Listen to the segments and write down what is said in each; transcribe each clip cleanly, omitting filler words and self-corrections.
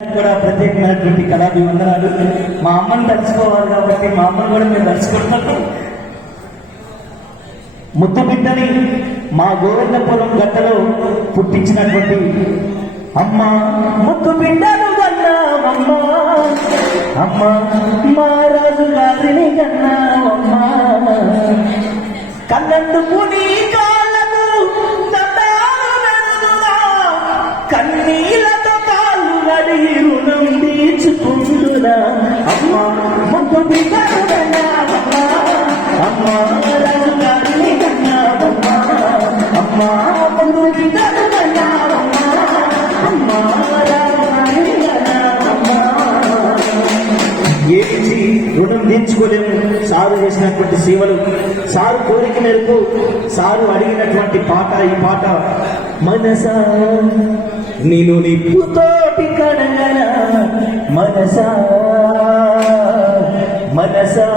కూడా ప్రత్యేకమైనటువంటి కళాభివందనాలు. మా అమ్మని తలుచుకోవాలి కాబట్టి మా అమ్మని కూడా మేము తలుచుకుంటున్నాం. ముద్దు బిడ్డని మా గోవిందపురం గట్టలో పుట్టించినటువంటి అమ్మ, ముద్దు బిడ్డను కన్నామమ్మ, అమ్మ మా రాజు గారిని కన్నామమ్మ, కన్నందుకు నీ కాళ్ళకు కన్నీళ్ళతో కాళ్ళు నడి రుణం తీర్చుకుంటున్నా. అమ్మ ముద్దు బిడ్డను కన్నామమ్మ, అమ్మ రాజు గారిని కన్నామమ్మ, అమ్మ ముద్దు బిడ్డను కన్నామమ్మ, అమ్మ రాజు గారిని కన్నామమ్మ. ఏది రుణం తీర్చుకోలేము. సారు చేసినటువంటి సేవలు, సారు కోరిక మేరకు సారు అడిగినటువంటి పాట ఈ పాట. మనసా నేను నిప్పుతోటి కడగన, మనసా మనసా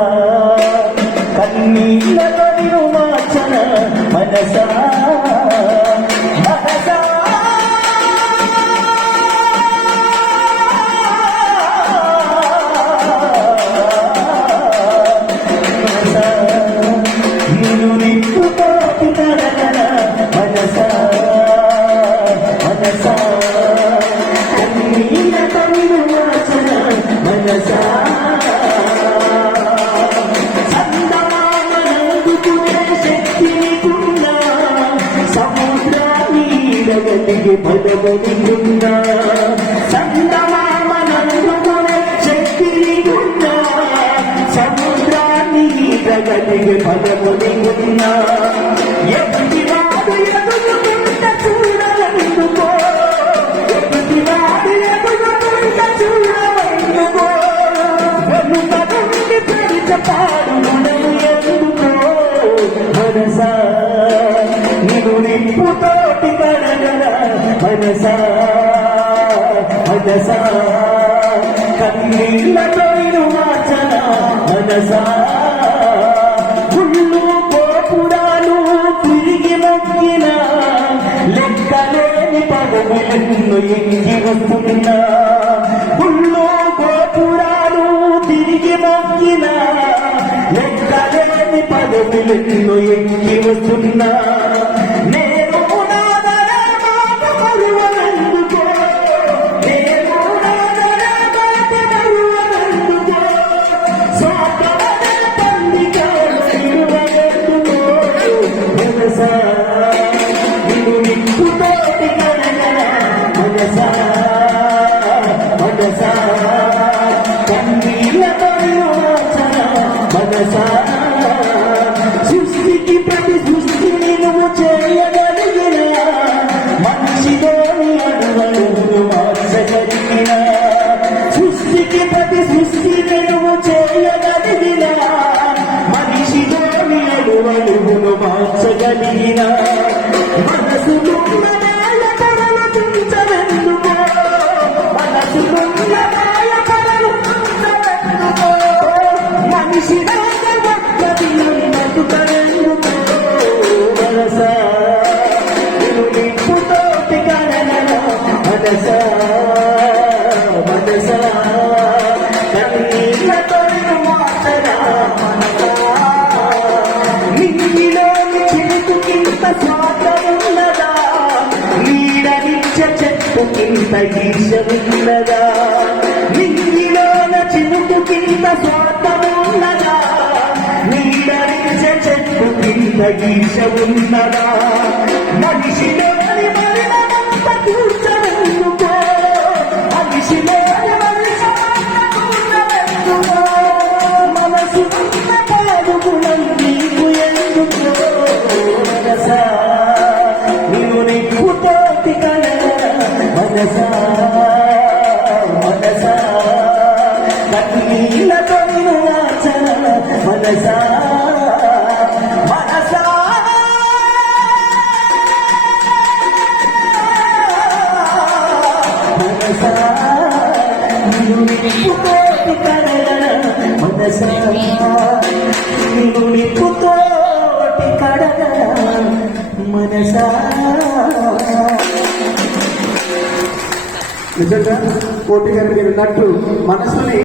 కన్నీళ్ళతో నేను మార్చన, మనసా మనసా పదవనిగున్నా, సంగమామనందుకునే శక్తినిగున్నా, సముద్రాన్ని ఈదగలిగే పదవనిగున్నా, ఎదుటివాడు ఎదుగుతుంట చూడవెందుకో, ఎదుటివాడు ఎదుగుతుంట చూడవెందుకో, వెనుక నుండి పెరిచపాడు మనము ఎందుకో, మనసా నీవు నిప్పుతోటి కడగల, మనసా మనసా కన్నీళ్ళతో నేను మార్చన, మనసా గుళ్ళు గోపురాలు తిరిగి మొక్కిన, లెక్కలేని పదవులను ఎంగి వస్తున్నా, గుళ్ళు గోపురాలు తిరిగి మొక్కిన, లెక్కలేని పదవులను ఎంగి వస్తున్నా. సృష్టికి ప్రతి సృష్టిని నువ్వు చేయగలిగిన, మనిషిలోని అడుగులు మార్చగలిగిన, సృష్టికి ప్రతి సృష్టిని నువ్వు చేయగలిగిన, మనిషిలోని అడుగులు మార్చగలిగిన, మనసులో మనసా మనసా కన్నీళ్ళతో మాటరా, మనసా నిన్నిలోని చెట్టుకింత స్వార్థం ఉన్నదా, నీడనిచ్చ చెట్టుకింత ఈర్ష ఉన్నదా, నిన్నిలోన చినుకుకింత స్వార్థం ఉన్నదా, నీడనిచ్చ చెట్టుకింత ఈర్ష ఉన్నదా, మనిషిలోని మరణమంత కూర్చోవెందుకో, మనిషిలోని మనిషినెందుకో, మనసు ఉన్న పాడుగుణం నీకు ఎందుకో, మనసా నీవు నిప్పుతోటి కడగల, మనసా మనసా కన్నీళ్ళతో నిన్ను మార్చన, మనసా మనసా మనసా నీవు నిప్పుతోటి కడగల, మనసా నీవు నిప్పుతోటి కడగల, మనసా. నిజంగా కోటి గారు మీరు అన్నట్టు మనసుని